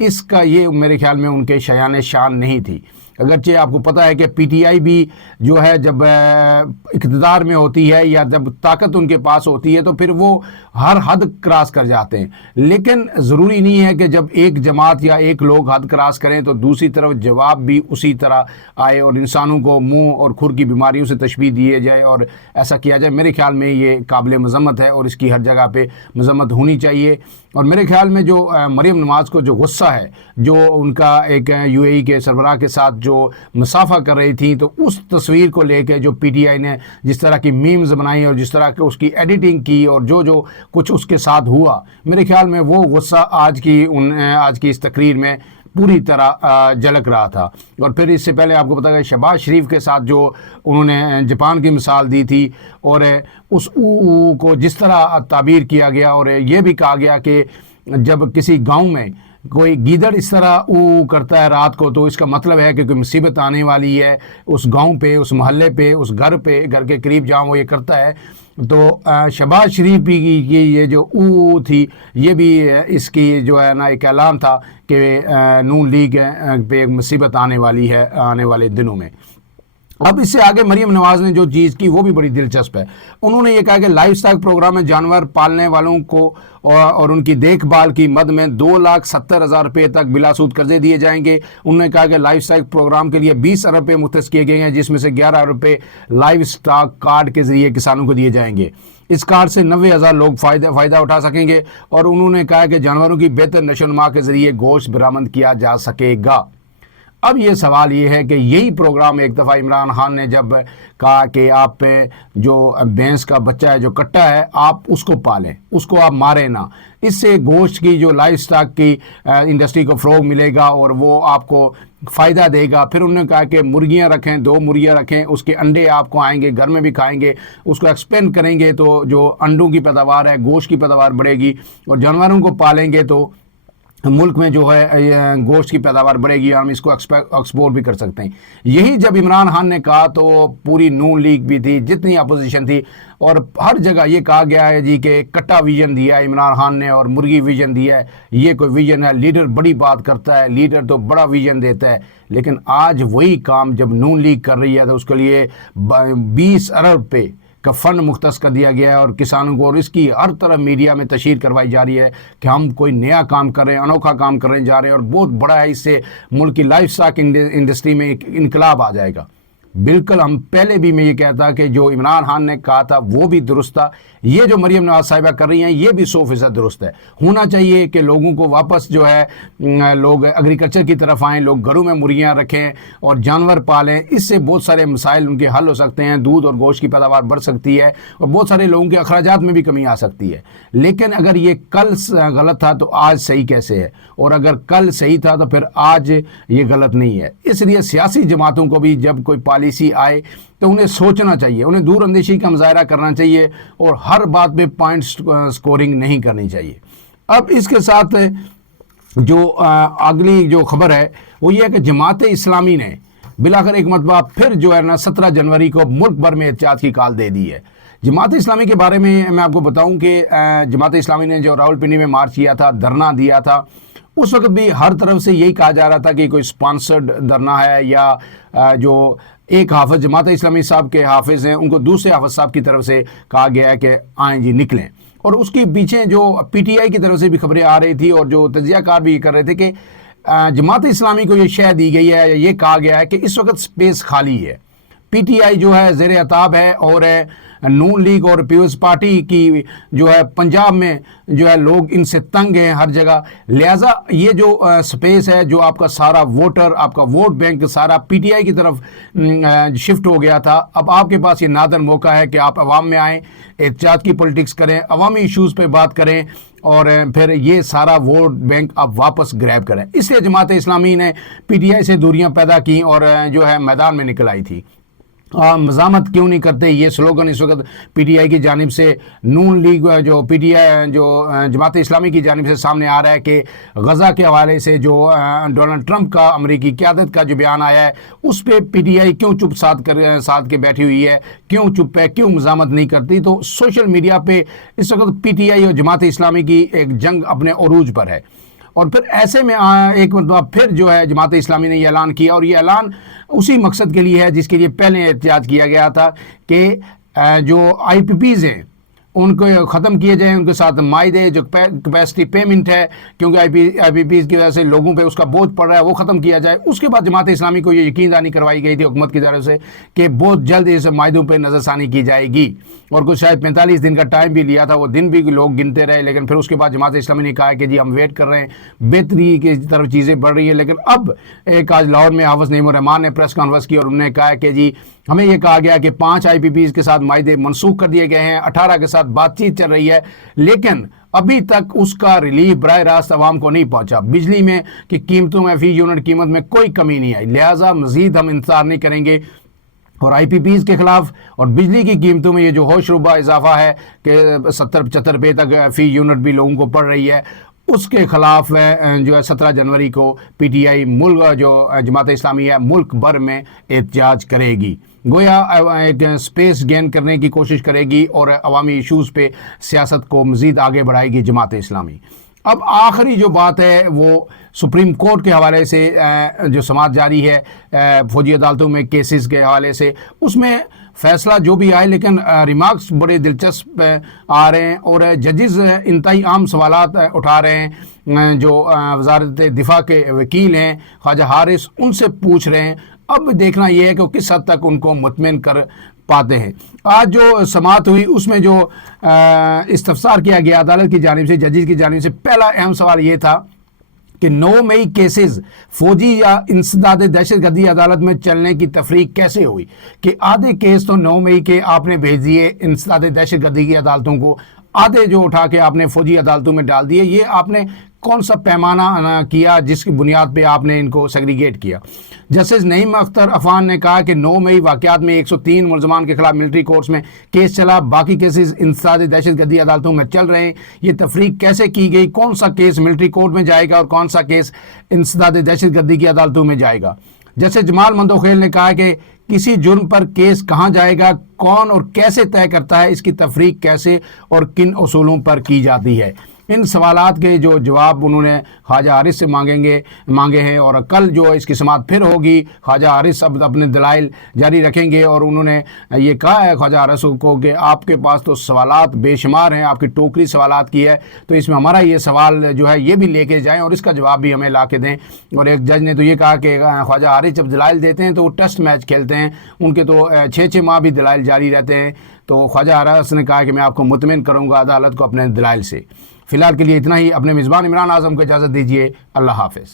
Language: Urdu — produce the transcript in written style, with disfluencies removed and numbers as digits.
اس کا یہ میرے خیال میں ان کے شایان شان نہیں تھی۔ اگرچہ آپ کو پتہ ہے کہ پی ٹی آئی بھی جو ہے جب اقتدار میں ہوتی ہے یا جب طاقت ان کے پاس ہوتی ہے تو پھر وہ ہر حد کراس کر جاتے ہیں، لیکن ضروری نہیں ہے کہ جب ایک جماعت یا ایک لوگ حد کراس کریں تو دوسری طرف جواب بھی اسی طرح آئے اور انسانوں کو منہ اور کھر کی بیماریوں سے تشبیہ دیے جائے اور ایسا کیا جائے۔ میرے خیال میں یہ قابل مذمت ہے اور اس کی ہر جگہ پہ مذمت ہونی چاہیے۔ اور میرے خیال میں جو مریم نواز کو جو غصہ ہے، جو ان کا ایک یو اے ای کے سربراہ کے ساتھ جو مصافحہ کر رہی تھیں، تو اس تصویر کو لے کے جو پی ٹی آئی نے جس طرح کی میمز بنائی اور جس طرح کہ اس کی ایڈیٹنگ کی اور جو کچھ اس کے ساتھ ہوا، میرے خیال میں وہ غصہ آج کی اس تقریر میں پوری طرح جھلک رہا تھا۔ اور پھر اس سے پہلے آپ کو پتا ہے شہباز شریف کے ساتھ جو انہوں نے جاپان کی مثال دی تھی اور اس او کو جس طرح تعبیر کیا گیا اور یہ بھی کہا گیا کہ جب کسی گاؤں میں کوئی گیدڑ اس طرح او کرتا ہے رات کو تو اس کا مطلب ہے کہ کوئی مصیبت آنے والی ہے اس گاؤں پہ، اس محلے پہ، اس گھر کے قریب جہاں وہ یہ کرتا ہے۔ تو شہباز شریف بھی کی یہ جو او تھی یہ بھی اس کی جو ہے نا ایک اعلان تھا کہ نون لیگ پہ مصیبت آنے والی ہے آنے والے دنوں میں۔ اب اس سے آگے مریم نواز نے جو چیز کی وہ بھی بڑی دلچسپ ہے۔ انہوں نے یہ کہا کہ لائف سٹاک پروگرام میں جانور پالنے والوں کو اور ان کی دیکھ بھال کی مد میں 2,70,000 روپے تک بلا سود قرضے دیے جائیں گے۔ انہوں نے کہا کہ لائف سٹاک پروگرام کے لیے 20 ارب روپے مختص کیے گئے ہیں، جس میں سے 11 ارب روپے لائف سٹاک کارڈ کے ذریعے کسانوں کو دیے جائیں گے۔ اس کارڈ سے 90,000 لوگ فائدہ اٹھا سکیں گے اور انہوں نے کہا کہ جانوروں کی بہتر نشو و نما کے ذریعے گوشت برآمد کیا جا سکے گا۔ اب یہ سوال یہ ہے کہ یہی پروگرام ایک دفعہ عمران خان نے جب کہا کہ آپ جو بھینس کا بچہ ہے جو کٹا ہے آپ اس کو پالیں، اس کو آپ ماریں نہ، اس سے گوشت کی جو لائف سٹاک کی انڈسٹری کو فروغ ملے گا اور وہ آپ کو فائدہ دے گا۔ پھر انہوں نے کہا کہ مرغیاں رکھیں، 2 مرغیاں رکھیں، اس کے انڈے آپ کو آئیں گے، گھر میں بھی کھائیں گے، اس کو ایکسپینڈ کریں گے تو جو انڈوں کی پیداوار ہے، گوشت کی پیداوار بڑھے گی، اور جانوروں کو پالیں گے تو ملک میں جو ہے گوشت کی پیداوار بڑھے گی، ہم اس کو ایکسپورٹ بھی کر سکتے ہیں۔ یہی جب عمران خان نے کہا تو پوری نون لیگ بھی تھی، جتنی اپوزیشن تھی، اور ہر جگہ یہ کہا گیا ہے جی کہ کٹا ویژن دیا ہے عمران خان نے اور مرغی ویژن دیا ہے، یہ کوئی ویژن ہے؟ لیڈر بڑی بات کرتا ہے، لیڈر تو بڑا ویژن دیتا ہے، لیکن آج وہی کام جب نون لیگ کر رہی ہے تو اس کے لیے 20 ارب روپے کا فنڈ مختص کر دیا گیا ہے اور کسانوں کو، اور اس کی ہر طرف میڈیا میں تشہیر کروائی جا رہی ہے کہ ہم کوئی نیا کام کر رہے ہیں، انوکھا کام کرنے جا رہے ہیں اور بہت بڑا ہے، اس سے ملک کی لائف سٹاک انڈسٹری میں ایک انقلاب آ جائے گا۔ بالکل ہم پہلے بھی میں یہ کہتا کہ جو عمران خان نے کہا تھا وہ بھی درست تھا، یہ جو مریم نواز صاحبہ کر رہی ہیں یہ بھی 100% درست ہے۔ ہونا چاہیے کہ لوگوں کو واپس جو ہے لوگ ایگریکلچر کی طرف آئیں، لوگ گھروں میں مرغیاں رکھیں اور جانور پالیں، اس سے بہت سارے مسائل ان کے حل ہو سکتے ہیں، دودھ اور گوشت کی پیداوار بڑھ سکتی ہے اور بہت سارے لوگوں کے اخراجات میں بھی کمی آ سکتی ہے۔ لیکن اگر یہ کل غلط تھا تو آج صحیح کیسے ہے؟ اور اگر کل صحیح تھا تو پھر آج یہ غلط نہیں ہے۔ اس لیے سیاسی جماعتوں کو بھی جب کوئی پالیسی آئے تو انہیں سوچنا چاہیے، انہیں دور اندیشی کا مظاہرہ کرنا چاہیے اور ہر بات پہ پوائنٹ سکورنگ نہیں کرنی چاہیے۔ اب اس کے ساتھ جو اگلی جو خبر ہے وہ یہ ہے کہ جماعت اسلامی نے بلاخر ایک مرتبہ پھر جو ہے نا 17 جنوری کو ملک بھر میں احتجاج کی کال دے دی ہے۔ جماعت اسلامی کے بارے میں میں آپ کو بتاؤں کہ جماعت اسلامی نے جو راولپنڈی میں مارچ کیا تھا، دھرنا دیا تھا، اس وقت بھی ہر طرف سے یہی کہا جا رہا تھا کہ کوئی سپانسرڈ دھرنا ہے یا جو ایک حافظ جماعت اسلامی صاحب کے حافظ ہیں ان کو دوسرے حافظ صاحب کی طرف سے کہا گیا ہے کہ آئیں جی نکلیں، اور اس کے پیچھے جو پی ٹی آئی کی طرف سے بھی خبریں آ رہی تھی اور جو تجزیہ کار بھی کر رہے تھے کہ جماعت اسلامی کو یہ شے دی گئی ہے، یہ کہا گیا ہے کہ اس وقت سپیس خالی ہے، پی ٹی آئی جو ہے زیر عتاب ہے اور نون لیگ اور پیپلز پارٹی کی جو ہے پنجاب میں جو ہے لوگ ان سے تنگ ہیں ہر جگہ، لہٰذا یہ جو سپیس ہے جو آپ کا سارا ووٹر، آپ کا ووٹ بینک سارا پی ٹی آئی کی طرف شفٹ ہو گیا تھا، اب آپ کے پاس یہ نادر موقع ہے کہ آپ عوام میں آئیں، احتجاج کی پولیٹکس کریں، عوامی ایشوز پہ بات کریں اور پھر یہ سارا ووٹ بینک آپ واپس گریب کریں۔ اس لیے جماعت اسلامی نے پی ٹی آئی سے دوریاں پیدا کی اور جو ہے میدان میں نکل آئی تھی۔ مزاحمت کیوں نہیں کرتے، یہ سلوگن اس وقت پی ٹی آئی کی جانب سے، نون لیگ جو پی ٹی آئی جو جماعت اسلامی کی جانب سے سامنے آ رہا ہے کہ غزہ کے حوالے سے جو ڈونلڈ ٹرمپ کا امریکی قیادت کا جو بیان آیا ہے اس پہ پی ٹی آئی کیوں چپ ساتھ کے بیٹھی ہوئی ہے، کیوں چپ ہے، کیوں مزاحمت نہیں کرتی؟ تو سوشل میڈیا پہ اس وقت پی ٹی آئی اور جماعت اسلامی کی ایک جنگ اپنے عروج پر ہے اور پھر ایسے میں ایک مرتبہ پھر جو ہے جماعت اسلامی نے یہ اعلان کیا، اور یہ اعلان اسی مقصد کے لیے ہے جس کے لیے پہلے احتجاج کیا گیا تھا کہ جو آئی پی پیز ہیں ان کو ختم کیے جائیں، ان کے ساتھ معاہدے جو کیپیسٹی پیمنٹ ہے کیونکہ آئی پی پیز کی وجہ سے لوگوں پہ اس کا بوجھ پڑ رہا ہے وہ ختم کیا جائے۔ اس کے بعد جماعت اسلامی کو یہ یقین دہانی کروائی گئی تھی حکومت کی طرف سے کہ بہت جلد اس معاہدوں پہ نظر ثانی کی جائے گی، اور کچھ شاید 45 دن کا ٹائم بھی لیا تھا، وہ دن بھی لوگ گنتے رہے، لیکن پھر اس کے بعد جماعت اسلامی نے کہا کہ جی ہم ویٹ کر رہے ہیں، بہتری کی طرف چیزیں بڑھ رہی ہیں۔ لیکن اب ایک آج لاہور میں حافظ نعیم الرحمان نے پریس کانفرنس کی اور انہوں نے کہا کہ جی ہمیں یہ کہا گیا کہ 5 آئی پی پیز کے ساتھ معاہدے منسوخ کر دیے گئے ہیں، 18 کے ساتھ بات چیت چل رہی ہے، لیکن ابھی تک اس کا ریلیف براہ راست عوام کو نہیں پہنچا۔ بجلی میں کی قیمتوں میں فی یونٹ قیمت میں کوئی کمی نہیں آئی، لہٰذا مزید ہم انتظار نہیں کریں گے، اور آئی پی پیز کے خلاف اور بجلی کی قیمتوں میں یہ جو ہوش ربا اضافہ ہے کہ 70-75 روپے تک فی یونٹ بھی لوگوں کو پڑ رہی ہے، اس کے خلاف جو ہے 17 جنوری کو پی ٹی آئی ملک جو جماعت اسلامی ہے ملک بھر میں احتجاج کرے گی، گویا ایک سپیس گین کرنے کی کوشش کرے گی اور عوامی ایشوز پہ سیاست کو مزید آگے بڑھائے گی جماعت اسلامی۔ اب آخری جو بات ہے وہ سپریم کورٹ کے حوالے سے جو سماعت جاری ہے فوجی عدالتوں میں کیسز کے حوالے سے، اس میں فیصلہ جو بھی آئے لیکن ریمارکس بڑے دلچسپ آ رہے ہیں، اور ججز انتہائی عام سوالات اٹھا رہے ہیں جو وزارت دفاع کے وکیل ہیں خواجہ حارث ان سے پوچھ رہے ہیں۔ اب دیکھنا یہ ہے کہ وہ کس حد تک ان کو مطمئن کر پاتے ہیں۔ آج جو سماعت ہوئی اس میں جو استفسار کیا گیا عدالت کی جانب سے، ججز کی جانب سے، پہلا اہم سوال یہ تھا کہ 9 مئی کیسز فوجی یا انسداد دہشت گردی عدالت میں چلنے کی تفریق کیسے ہوئی، کہ آدھے کیس تو 9 مئی کے آپ نے بھیج دیے انسداد دہشت گردی کی عدالتوں کو، آدھے جو اٹھا کے آپ نے فوجی عدالتوں میں ڈال دیے، یہ آپ نے کون سا پیمانہ کیا جس کی بنیاد پہ آپ نے ان کو سیگریگیٹ کیا؟ جسٹس نعیم اختر عفان نے کہا کہ 9 مئی واقعات میں 103 ملزمان کے خلاف ملٹری کورٹس میں کیس چلا، باقی کیسز انسداد دہشت گردی عدالتوں میں چل رہے ہیں، یہ تفریق کیسے کی گئی، کون سا کیس ملٹری کورٹ میں جائے گا اور کون سا کیس انسداد دہشت گردی کی عدالتوں میں جائے گا؟ جسٹس جمال مندوخیل نے کہا کہ کسی جرم پر کیس کہاں جائے گا، کون اور کیسے طے کرتا ہے، اس کی تفریق کیسے اور کن اصولوں پر کی جاتی ہے؟ ان سوالات کے جو جواب انہوں نے خواجہ حارث سے مانگے ہیں، اور کل جو اس کی سماعت پھر ہوگی خواجہ حارث اب اپنے دلائل جاری رکھیں گے، اور انہوں نے یہ کہا ہے خواجہ حارث کو کہ آپ کے پاس تو سوالات بے شمار ہیں، آپ کی ٹوکری سوالات کی ہے، تو اس میں ہمارا یہ سوال جو ہے یہ بھی لے کے جائیں اور اس کا جواب بھی ہمیں لا کے دیں۔ اور ایک جج نے تو یہ کہا کہ خواجہ حارث جب دلائل دیتے ہیں تو وہ ٹیسٹ میچ کھیلتے ہیں، ان کے تو 6 ماہ بھی دلائل جاری رہتے ہیں۔ تو خواجہ حارث نے کہا کہ میں آپ کو مطمئن کروں گا عدالت کو اپنے دلائل سے۔ فی الحال کے لیے اتنا ہی، اپنے میزبان عمران اعظم کو اجازت دیجیے، اللہ حافظ۔